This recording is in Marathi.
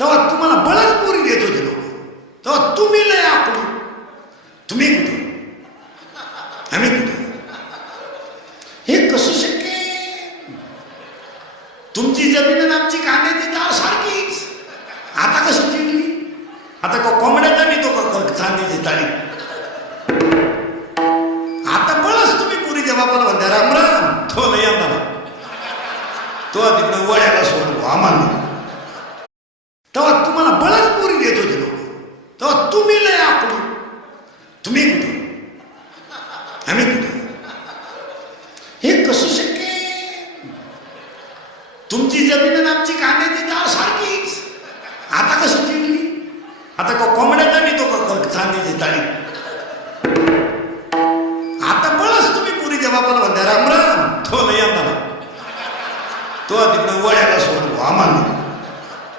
तेव्हा तुम्हाला बळच पोरी देत होते लोक. तेव्हा तुम्ही लय आकडू. तुम्ही कुठं आम्ही कुठं? हे कसं शक्य आहे? तुमची जमीन आणि आमची कांद्याची चाळ सारखीच. आता कसं चिडली? आता का कोंबड्याचा मी तो चांदीची ताळी. आता बळच तुम्ही पुरीच्या बापाला म्हणता राम राम. तो नाही आम्हाला, तो तिकडं वड्याला सोडू आम्हाला. तेव्हा तुम्हाला बळच पोरी देत होते लोक. तेव्हा तुम्ही लय आकडू. तुम्ही कुठं आम्ही कुठं? हे कसं शक्य आहे? तुमची जमीन आणि आमची कांद्याची चाळ सारखीच. आता कसं चिडली? आता का